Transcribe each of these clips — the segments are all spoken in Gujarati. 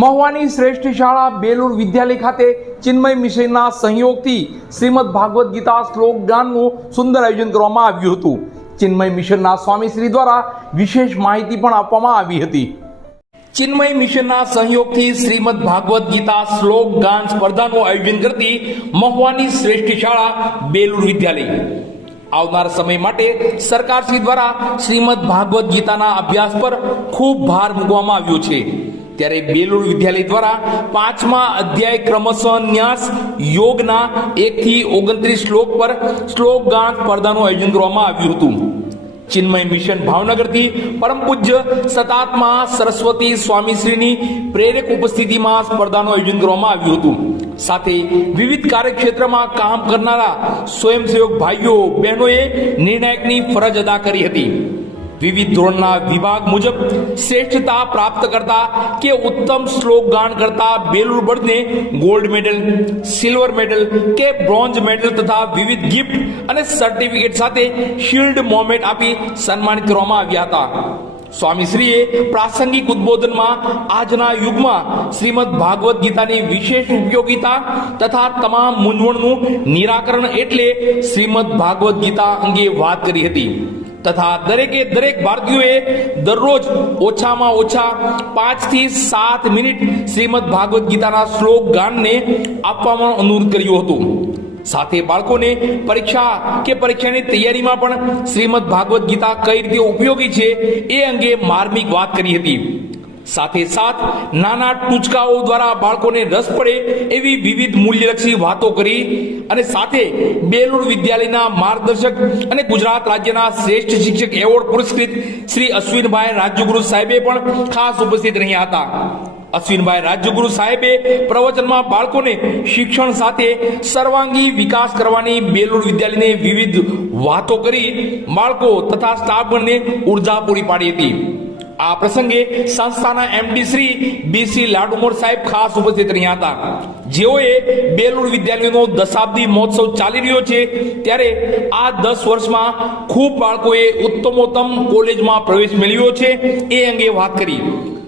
મહુવાની શ્રેષ્ઠ શાળા બેલુર વિદ્યાલય ખાતે ચિન્મય મિશનના સહયોગથી શ્રીમદ ભાગવત ગીતા શ્લોક ગાનનું સુંદર આયોજન કરવામાં આવ્યું હતું। ચિન્મય મિશનના સ્વામીશ્રી દ્વારા વિશેષ માહિતી પણ આપવામાં આવી હતી। ચિન્મય મિશનના સહયોગથી શ્રીમદ ભાગવત ગીતા શ્લોક ગાન સ્પર્ધાનું આયોજન કરતી મહુવાની શ્રેષ્ઠ શાળા બેલુર વિદ્યાલય આવનાર સમય માટે સરકારશ્રી દ્વારા શ્રીમદ ભાગવત ગીતાના અભ્યાસ પર ખૂબ ભાર મૂકવામાં આવ્યો છે। ત્યારે બેલુર વિદ્યાલય દ્વારા 5મા અધ્યાય ક્રમશઃ ન્યાસ યોગના 1 થી 29 શ્લોક પર શ્લોક ગાન સ્પર્ધાનું આયોજન કરવામાં આવ્યું હતું। ચિન્મય મિશન ભાવનગરથી પરમ પૂજ્ય સતાત્મા સરસ્વતી સ્વામીશ્રીની પ્રેરક ઉપસ્થિતિમાં સ્પર્ધાનું આયોજન કરવામાં આવ્યું હતું। સાથે વિવિધ કાર્યક્ષેત્રમાં કામ કરનારા સ્વયંસેવક ભાઈઓ બહેનોએ નિર્ણાયકની ફરજ અદા કરી હતી। વિવિધ ધોરણના વિભાગ મુજબ શ્રેષ્ઠતા પ્રાપ્ત કરતા કે ઉત્તમ શ્લોક ગાન કરતા બેલુર બળને ગોલ્ડ મેડલ, સિલ્વર મેડલ કે બ્રોન્ઝ મેડલ તથા વિવિધ ગિફ્ટ અને સર્ટિફિકેટ સાથે શિલ્ડ મોમેન્ટ આપી સન્માનિત કરવામાં આવ્યા હતા। સ્વામીશ્રીએ પ્રાસંગિક ઉદ્બોધનમાં આજના યુગમાં શ્રીમદ ભાગવત ગીતાની વિશેષ ઉપયોગિતા તથા તમામ મૂંઝવણનું નિરાકરણ એટલે શ્રીમદ ભાગવત ગીતા અંગે વાત કરી હતી તથા દરેક ભારતીયોએ દરરોજ ઓછામાં ઓછા 5 થી 7 મિનિટ શ્રીમદ ભાગવત ગીતાના શ્લોક ગાનને આપવાનો અનુરોધ કર્યો હતો। સાથે બાળકોને પરીક્ષાની તૈયારીમાં પણ શ્રીમદ ભાગવત ગીતા કઈ રીતે ઉપયોગી છે એ અંગે માર્મિક વાત કરી હતી। સાથે નાના ટૂચકાઓ દ્વારા બાળકોને રસ પડે એવી વિવિધ મૂલ્યલક્ષી વાતો કરી અને સાથે બેલુર વિદ્યાલયના માર્ગદર્શક અને ગુજરાત રાજ્યના શ્રેષ્ઠ શિક્ષક એવોર્ડ પુરસ્કૃત શ્રી અશ્વિનભાઈ રાજ્યગુરુ સાહેબે પણ ખાસ ઉપસ્થિત રહ્યા હતા। અશ્વિનભાઈ રાજ્યગુરુ સાહેબે પ્રવચનમાં બાળકોને શિક્ષણ સાથે સર્વાંગી વિકાસ કરવાની બેલુર વિદ્યાલયને વિવિધ વાતો કરી બાળકો તથા સ્ટાફગણને ઉર્જા પૂરી પાડી હતી। આ પ્રસંગે સંસ્થાના એમડી શ્રી બીસી લાડુમોર સાહેબ ખાસ ઉપસ્થિત રહ્યા હતા, જેઓએ બેલુર વિદ્યાલયનો દશાબ્દી મહોત્સવ ચાલી રહ્યો છે ત્યારે આ 10 વર્ષમાં ખૂબ બાળકોએ ઉત્તમોત્તમ કોલેજમાં પ્રવેશ મેળવ્યો છે એ અંગે વાત કરી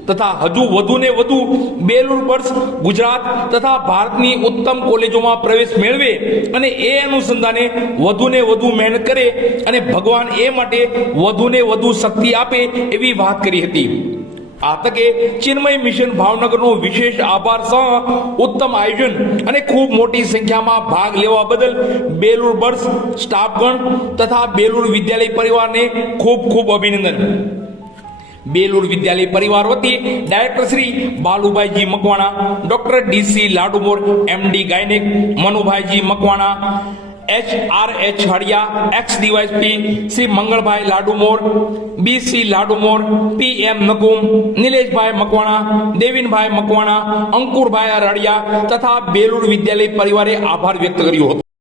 તથા હજુ વધુને વધુ બેલુર બર્ડ્સ ગુજરાત તથા ભારતની ઉત્તમ કોલેજોમાં પ્રવેશ મેળવે અને એ અનુસંધાને વધુને વધુ મહેનત કરે અને ભગવાન એ માટે વધુને વધુ શક્તિ આપે એવી વાત કરી હતી। આ તકે ચિન્મય મિશન ભાવનગરનો વિશેષ આભાર સહ ઉત્તમ આયોજન અને ખૂબ મોટી સંખ્યામાં ભાગ લેવા બદલ બેલુર બર્ડ્સ સ્ટાફગણ તથા બેલુર વિદ્યાલય પરિવારને ખૂબ ખૂબ અભિનંદન। બેલુર વિદ્યાલય પરિવાર વતી director Shri Balubhaiji Makwana, doctor DC Ladumor, MD gynaec Manubhaiji Makwana, HRH Hadiya, ex DySP Shri Mangalbhai Ladumor, BC Ladumor, PM Nakum, Nileshbhai Makwana, Devinbhai Makwana, Ankurbhai Radiya તથા બેલુર વિદ્યાલય પરિવારે આભાર વ્યક્ત કર્યો હતો।